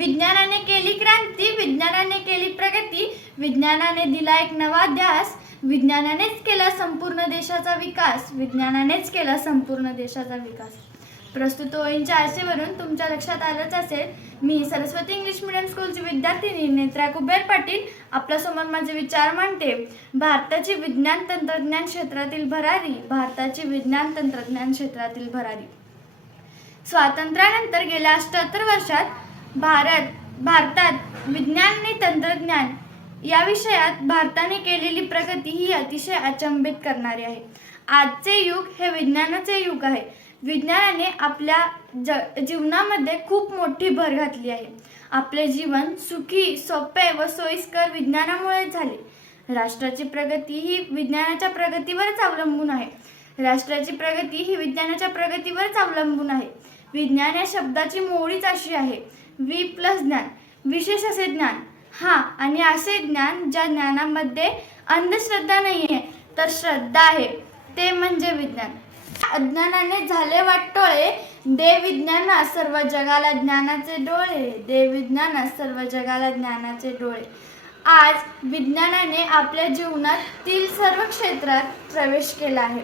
विज्ञानाने केली क्रांती विज्ञानाने केली प्रगती विज्ञानाने दिला एक नवा ध्यास विज्ञानानेच केला संपूर्ण देशाचा विकास विज्ञानानेच केला संपूर्ण देशाचा विकास. प्रस्तुत ओळींच्या आशेवरून तुमच्या लक्षात आलंच असेल मी सरस्वती इंग्लिश मिडियम स्कूलची विद्यार्थिनी नेत्रा कुबेर पाटील आपल्यासमोर माझे विचार मांडते. भारताची विज्ञान तंत्रज्ञान क्षेत्रातील भरारी भारताची विज्ञान तंत्रज्ञान क्षेत्रातील भरारी. स्वातंत्र्यानंतर गेल्या अष्ट्याहत्तर वर्षात भारत भारतात विज्ञान आणि तंत्रज्ञान या विषयात भारताने केलेली प्रगती ही अतिशय अचंबित करणारी आहे. आजचे युग हे विज्ञानाचे युग आहे. विज्ञानाने आपल्या ज जीवनामध्ये खूप मोठी भर घातली आहे. आपले जीवन सुखी सोपे व सोयीस्कर विज्ञानामुळे झाले. राष्ट्राची प्रगती ही विज्ञानाच्या प्रगतीवरच अवलंबून आहे. राष्ट्राची प्रगती ही विज्ञानाच्या प्रगतीवरच अवलंबून आहे. विज्ञान या शब्दाची मोडीच अशी आहे. वी प्लस ज्ञान. विशेष असे ज्ञान. हा आणि असे ज्ञान ज्या ज्ञानामध्ये अंधश्रद्धा नाही आहे तर श्रद्धा आहे. ते म्हणजे विज्ञान. अज्ञानाने झाले वाटोळे दे विज्ञाना सर्व जगाला ज्ञानाचे डोळे दे विज्ञाना सर्व जगाला ज्ञानाचे डोळे. आज विज्ञानाने आपल्या जीवनातील सर्व क्षेत्रात प्रवेश केला आहे.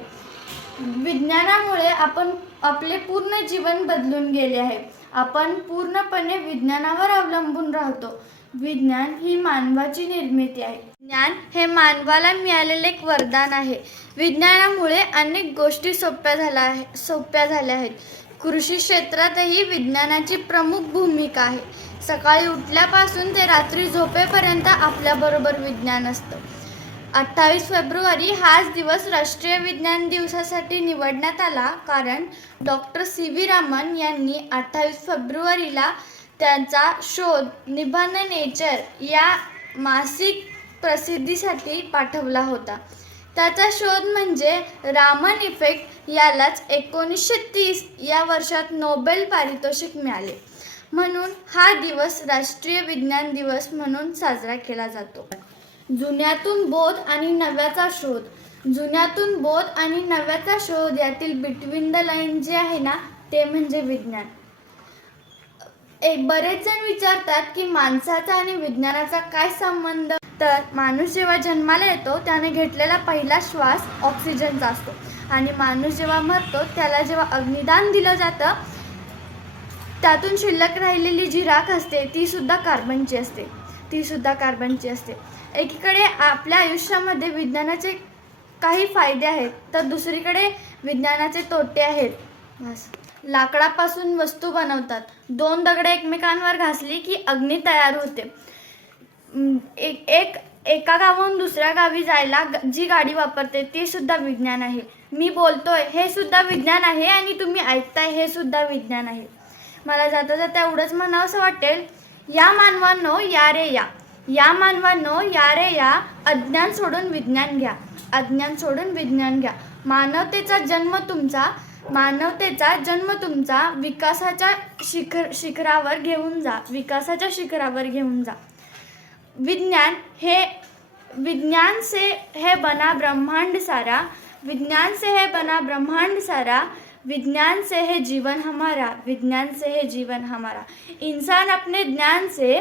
विज्ञानामुळे आपण आपले पूर्ण जीवन बदलून गेले आहे. आपण पूर्णपणे विज्ञानावर अवलंबून राहतो. विज्ञान ही मानवाची निर्मिती आहे. ज्ञान हे मानवाला मिळालेले एक वरदान आहे. विज्ञानामुळे अनेक गोष्टी सोप्या झाल्या आहे सोप्या झाल्या आहेत. कृषी क्षेत्रातही विज्ञानाची प्रमुख भूमिका आहे. सकाळी उठल्यापासून ते रात्री झोपेपर्यंत आपल्याबरोबर विज्ञान असतं. अठ्ठावीस फेब्रुवारी हाच दिवस राष्ट्रीय विज्ञान दिवसासाठी निवडण्यात आला. कारण डॉक्टर सी व्ही रामन यांनी अठ्ठावीस फेब्रुवारीला त्यांचा शोध निबंध नेचर या मासिक प्रसिद्धीसाठी पाठवला होता. त्याचा शोध म्हणजे रामन इफेक्ट यालाच एकोणीसशे तीस या वर्षात नोबेल पारितोषिक मिळाले. म्हणून हा दिवस राष्ट्रीय विज्ञान दिवस म्हणून साजरा केला जातो. जुन्यातून बोध आणि नव्याचा शोध. जुन्यातून बोध आणि नव्याचा शोध यातील बिटवीन द लाईन जे आहे ना ते म्हणजे विज्ञान. एक बरेच जण विचारतात की माणसाचा आणि विज्ञानाचा काय संबंध? तर माणूस जेव्हा जन्माला येतो त्याने घेतलेला पहिला श्वास ऑक्सिजनचा असतो. आणि माणूस जेव्हा मरतो त्याला जेव्हा अग्निदान दिलं जातं त्यातून शिल्लक राहिलेली जी राख असते ती सुद्धा कार्बनची असते. ती सुद्धा कार्बनची असते. एकीकडे आपल्या आयुष्यामध्ये विज्ञानाचे काही फायदे आहेत तर दुसरीकडे विज्ञानाचे तोटे आहेत. बस. लाकडापासून वस्तू बनवतात. दोन दगडे एकमेकांवर घासली की अग्नी तयार होते. एक एक एका गावाहून दुसऱ्या गावी जायला जी गाडी वापरते ते सुद्धा विज्ञान आहे. मी बोलतोय हे सुद्धा विज्ञान आहे आणि तुम्ही ऐकताय हे सुद्धा विज्ञान आहे. मला जाता जाता एवढंच म्हणावं असं वाटेल या मानवांनो या रे या. या मानवांनो या रे या अज्ञान सोडून विज्ञान घ्या. अज्ञान सोडून विज्ञान घ्या. मानवतेचा जन्म तुमचा मानवतेचा जन्म तुमचा विकासाच्या शिखर शिखरावर घेऊन जा. विकासाच्या शिखरावर घेऊन जा. विज्ञान हे विज्ञान से है बना ब्रह्मांड सारा. विज्ञान से है बना ब्रह्मांड सारा. विज्ञान से है जीवन हमारा विज्ञान से है जीवन हमारा। इंसान अपने ज्ञान से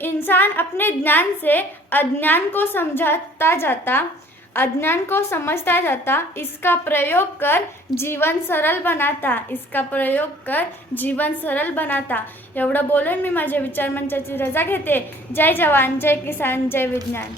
इंसान अपने ज्ञान से अज्ञान को समझाता जाता अज्ञान को समझता जाता इसका प्रयोग कर जीवन सरल बनाता इसका प्रयोग कर जीवन सरल बनाता। एवढं बोलून मी माझ्या विचार मंचाची रजा घेते. जय जवान जय किसान जय विज्ञान.